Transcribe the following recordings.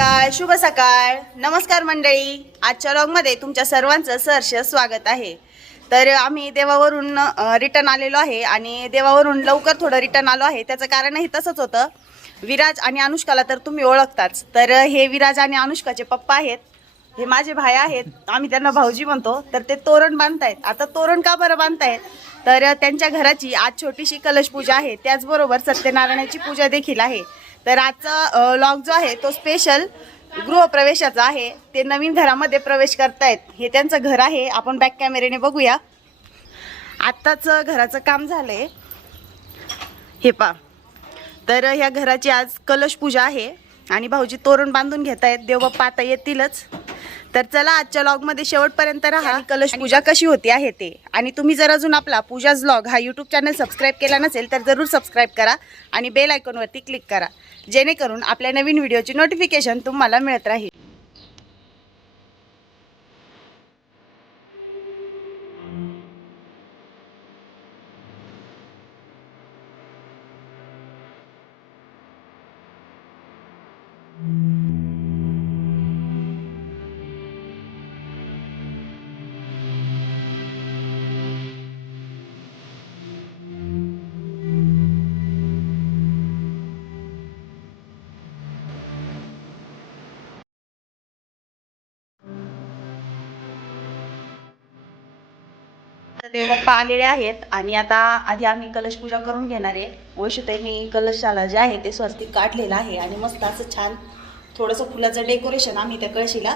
सकाळ, शुभ सकाळ, नमस्कार मंडळी. आजच्या व्लॉगमध्ये तुमच्या सर्वांचं सहर्ष स्वागत आहे. तर आम्ही देवावरून रिटर्न आलेलो आहे आणि देवावरून लवकर थोडं रिटर्न आलो आहे. त्याचं कारणही तसंच होतं. विराज आणि अनुष्काला तर तुम्ही ओळखताच. तर हे विराज आणि अनुष्काचे पप्पा आहेत, हे माझे भाई आहेत, आम्ही त्यांना भाऊजी म्हणतो. तर ते तोरण बांधतायत. आता तोरण का बरं बांधतायत तर त्यांच्या घराची आज छोटीशी कलश पूजा आहे, त्याचबरोबर सत्यनारायणाची पूजा देखील आहे. तर आजचा व्लॉग जो आहे तो स्पेशल गृहप्रवेशाचा आहे. ते नवीन घरामध्ये प्रवेश करतायत. हे त्यांचं घर आहे. आपण बॅक कॅमेऱ्याने बघूया. आत्ताच घराचं काम झालंय, हे पा. तर ह्या घराची आज कलश पूजा आहे आणि भाऊजी तोरण बांधून घेत आहेत. देवबाप्पा आता येतीलच. तर चला आजच्या व्लॉगमध्ये शेवटपर्यंत राहा. कलश पूजा कशी होती आहे ते. आणि तुम्ही जर अजून आपला पूजाज व्लॉग हा यूट्यूब चॅनल सबस्क्राईब केला नसेल तर जरूर सबस्क्राईब करा आणि बेल आयकॉनवरती क्लिक करा, जेणेकरून आपल्या नवीन व्हिडिओची नोटिफिकेशन तुम्हाला मिळत राहील. देवबाप्पा आलेले आहेत आणि आता आधी आम्ही कलश पूजा करून घेणार आहे. वैशुताईंनी कलशाला जे आहे ते स्वस्तिक काढलेलं आहे आणि मस्त असं छान थोडंसं फुलाचं डेकोरेशन आम्ही त्या कळशीला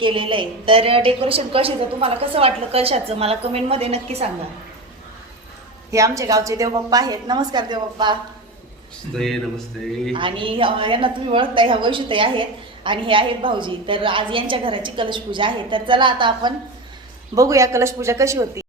केलेलं आहे. तर डेकोरेशन कळशीचं तुम्हाला कसं वाटलं कळशाचं मला कमेंटमध्ये नक्की सांगा. हे आमचे गावचे देवबाप्पा आहेत. नमस्कार देवबाप्पा. नमस्ते. आणि यांना तुम्ही ओळखताय, ह्या वैशुताई आहेत आणि हे आहेत भाऊजी. तर आज यांच्या घराची कलश पूजा आहे. तर चला आता आपण बघूया कलश पूजा कशी होती.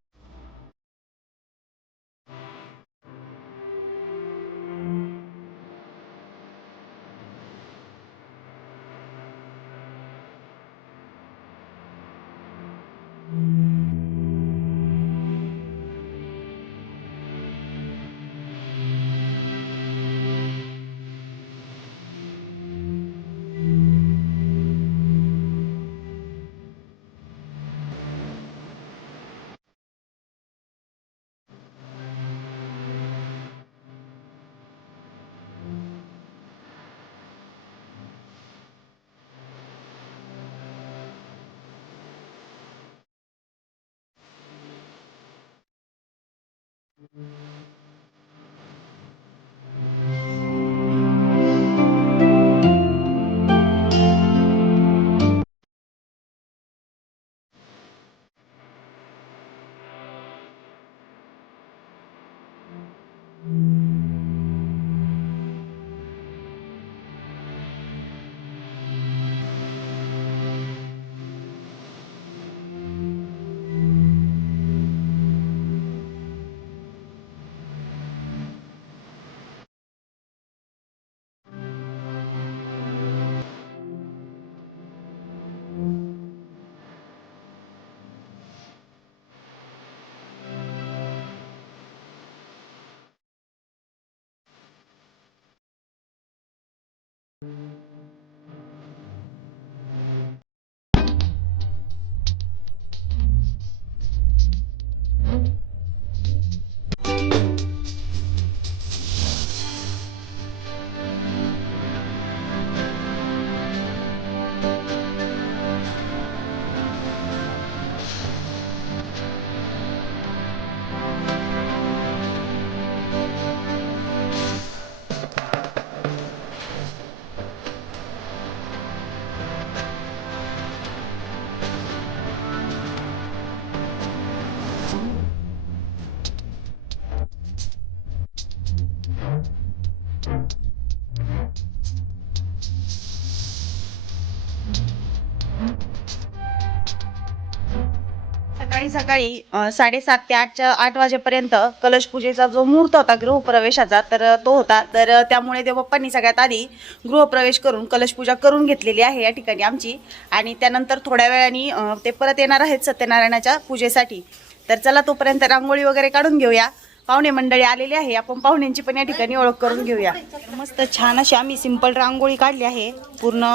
सकाळी सकाळी 7:30 ते 8 वाजेपर्यंत कलश पूजेचा जो मुहूर्त होता गृहप्रवेशाचा तर तो होता. तर त्यामुळे देवबाप्पांनी सगळ्यात आधी गृहप्रवेश करून कलश पूजा करून घेतलेली आहे या ठिकाणी आमची. आणि त्यानंतर थोड्या वेळाने ते परत येणार आहेत सत्यनारायणाच्या पूजेसाठी. तर चला तोपर्यंत रांगोळी वगैरे काढून घेऊया. पाहुणे मंडळी आलेली आहे. आपण पाहुण्यांची पण या ठिकाणी ओळख करून घेऊया. मस्त छान अशी आम्ही सिंपल रांगोळी काढली आहे. पूर्ण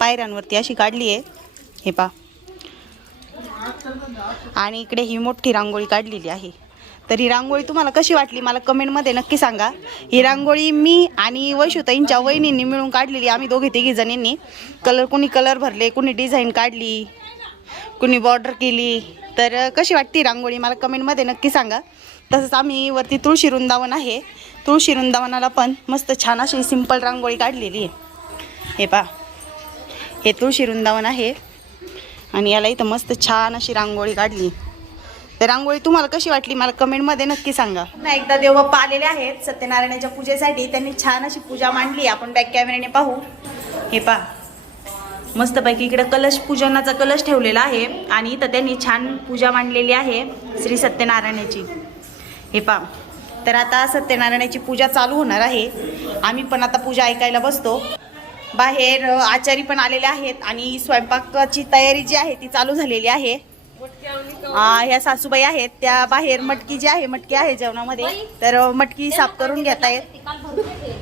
पायऱ्यांवरती अशी काढली आहे. हे पहा. आणि इकडे ही मोठी रांगोळी काढलेली आहे. तर ही रांगोळी तुम्हाला कशी वाटली मला कमेंटमध्ये नक्की सांगा. ही रांगोळी मी आणि वैशूताईंच्या वहिनींनी मिळून काढलेली. आम्ही दोघी तिघी जणींनी कुणी कलर भरले, कुणी डिझाईन काढली, कुणी बॉर्डर केली. तर कशी वाटते रांगोळी मला कमेंटमध्ये नक्की सांगा. तसंच आम्ही वरती तुळशी वृंदावन आहे. तुळशी वृंदावनाला पण मस्त छान अशी सिंपल रांगोळी काढलेली आहे. हे पहा, हे तुळशी वृंदावन आहे आणि याला इथं मस्त छान अशी रांगोळी काढली. तर रांगोळी तुम्हाला कशी वाटली मला कमेंटमध्ये नक्की सांगा. पुन्हा एकदा देवबाप्पा आलेले आहेत सत्यनारायणाच्या पूजेसाठी. त्यांनी छान अशी पूजा मांडली. आपण बॅक कॅमेऱ्याने पाहू. हे पहा, मस्तपैकी इकडे कलश पूजनाचा कलश ठेवलेला आहे आणि इथं त्यांनी छान पूजा मांडलेली आहे श्री सत्यनारायणाची. हे पहा, तर आता सत्यनारायणाची पूजा चालू होणार आहे. आम्ही पण आता पूजा ऐकायला बसतो. बाहेर आचारी पण आलेले आहेत आणि स्वयंपाकाची तयारी जी आहे ती चालू झालेली आहे. ह्या सासूबाई आहेत त्या बाहेर मटकी जी आहे, मटकी आहे जेवणामध्ये, तर मटकी साफ करून घेत आहेत.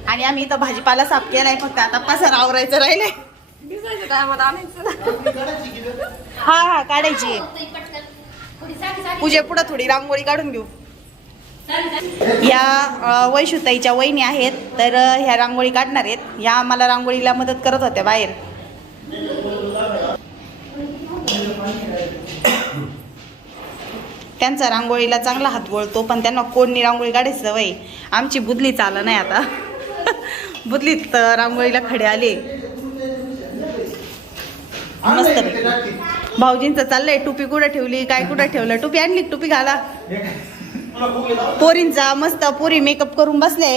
आणि आम्ही इथं भाजीपाला साफ केलाय. फक्त आता पसारा आवरायचं राहिलंय. हा काढायची. पूजेपुढं थोडी रांगोळी काढून घेऊ. या वैशूताईच्या वहिनी आहेत. तर ह्या रांगोळी काढणार आहेत. ह्या मला रांगोळीला मदत करत होत्या बाहेर. त्यांचा रांगोळीला चांगला हात वळतो, पण त्यांना कोणी रांगोळी काढायची सवय. आमची बुदली चाललं नाही आता. बुदलीत रांगोळीला खडे आले. मस्त भाऊजींचं चाललंय. टोपी कुठं ठेवली, काय कुठं ठेवलं. टोपी आणली, टोपी घाला. पोरींचा मस्त पोरी मेकअप करून बसले.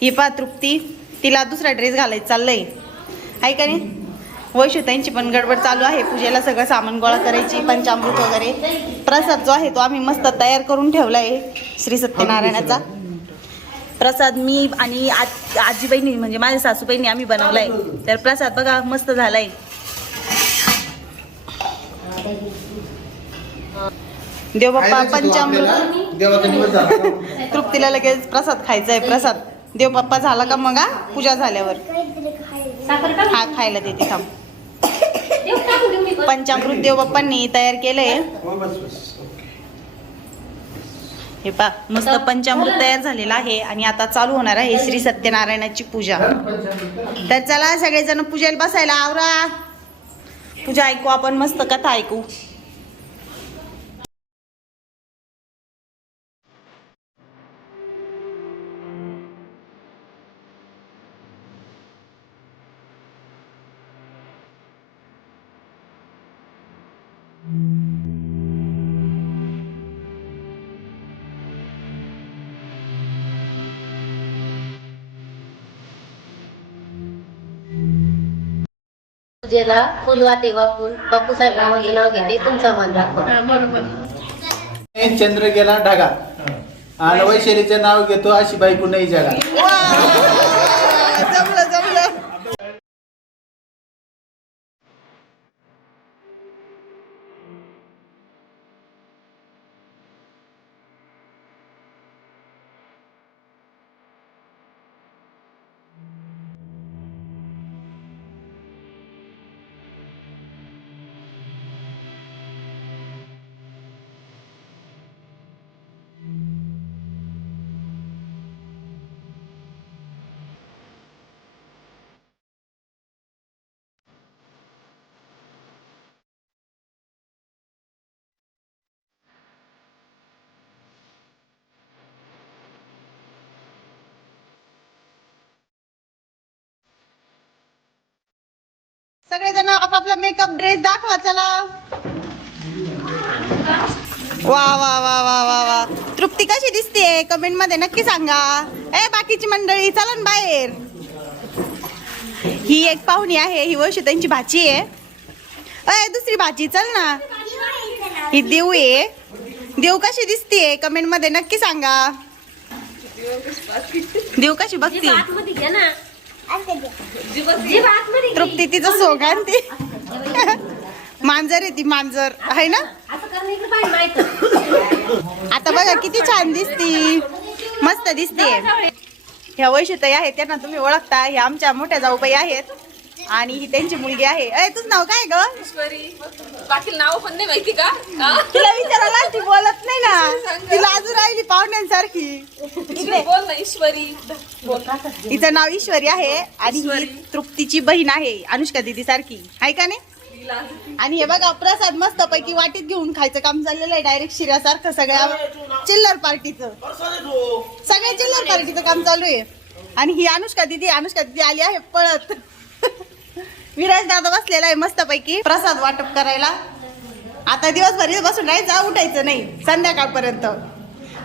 ही पा तृप्ती, तिला दुसरा ड्रेस घालायचं चाललंय आहे का नाही. वैशूताईंची पण गडबड चालू आहे. पूजेला सगळं सामान गोळा करायची. पंचामृत वगैरे प्रसाद जो आहे तो आम्ही मस्त तयार करून ठेवला आहे. श्री सत्यनारायणाचा प्रसाद मी आणि आजीबाईंनी म्हणजे माझ्या सासूबाईंनी आम्ही बनवलाय. तर प्रसाद बघा मस्त झालाय. देवबाप्पा पंचामृत. तृप्तीला लगेच प्रसाद खायचा आहे. प्रसाद देवबाप्पा झाला का मग पूजा झाल्यावर हा खायला देते. थांब. पंचामृत देवबाप्पांनी तयार केलंय. हे पा मस्त पंचामृत तयार झालेलं आहे आणि आता चालू होणार आहे श्री सत्यनारायणाची पूजा. तर चला सगळेजण पूजेला बसायला आवरा. पूजा ऐकू आपण, मस्त कथा ऐकू. पूजेला फुलवाती वापरून बापूसाहेब रावांचे नाव घेते. तुमचा मान राखो. चंद्र गेला ढगा आणि वैशालीचे नाव घेतो अशी बायको नाही जगा. जमलं जमलं. सगळेजण आपापला मेकअप ड्रेस दाखवा. चला. वा वा वा वा वा वा. तृप्ती कशी दिसते कमेंट मध्ये नक्की सांगा. बाकीची मंडळी चला ना बाहेर. ही एक पाहुणी आहे. ही वैशूताईंची भाची आहे. दुसरी भाची चल ना. ही देव आहे. देव कशी दिसते कमेंट मध्ये नक्की सांगा. देव कशी बघते. तृप्ती तिचं सोंग आणते. मांजर आहे ती, मांजर आहे ना. आता बघा किती छान दिसती. मस्त दिसते. ह्या वैशिष्ट्य आहेत त्यांना तुम्ही ओळखता. ह्या आमच्या मोठ्या जाऊबाई आहेत आणि ही त्यांची मुलगी आहे. अय तुझं नाव काय ग? बाकी नाव पण नाही माहिती का? तिला विचारायला ती बोलत नाही ना. तिला अजून राहिली पाहुण्यांसारखी. इकडे. बोल ना ईश्वरी. तिचं नाव ईश्वरी आहे आणि ही तृप्तीची बहीण आहे अनुष्का दिदी सारखी आहे का नाही. आणि हे बघा प्रसाद मस्त पैकी वाटीत घेऊन खायचं काम चाललेलं आहे. डायरेक्ट शिऱ्यासारखं सगळ्या चिल्लर पार्टीचं सगळ्या चिल्लर पार्टीचं काम चालू आहे. आणि ही अनुष्का दिदी आली आहे पळत. विराज दादा बसलेला आहे मस्त पैकी प्रसाद वाटप करायला. आता दिवसभर बसून राहायचं, उठायचं नाही संध्याकाळपर्यंत.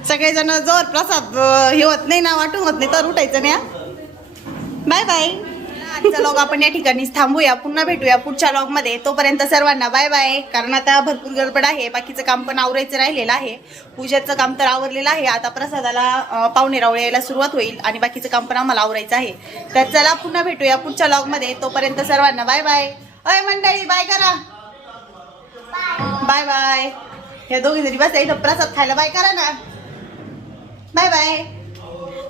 सगळेजण जोर प्रसाद हे होत नाही ना, वाटून होत नाही तर उठायचं नाही. Bye bye. आजचा लॉग आपण या ठिकाणीच थांबूया. पुन्हा भेटूया पुढच्या लॉग मध्ये. तोपर्यंत सर्वांना बाय बाय. कारण आता भरपूर गडबड आहे. बाकीचं काम पण आवरायचं राहिलेलं आहे. पूजेचं काम तर आवरलेलं आहे. आता प्रसादाला पाहुणे रावळे यायला सुरुवात होईल आणि बाकीचं काम पण आम्हाला आवरायचं आहे. तर चला पुन्हा भेटूया पुढच्या लॉग मध्ये. तोपर्यंत सर्वांना बाय बाय. अय मंडळी बाय करा. Bye bye. हे दोघी जरी बस इथं प्रसाद खायला बाय करा ना. Bye bye.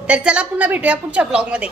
तर चला पुन्हा भेटूया पुढच्या ब्लॉग मध्ये.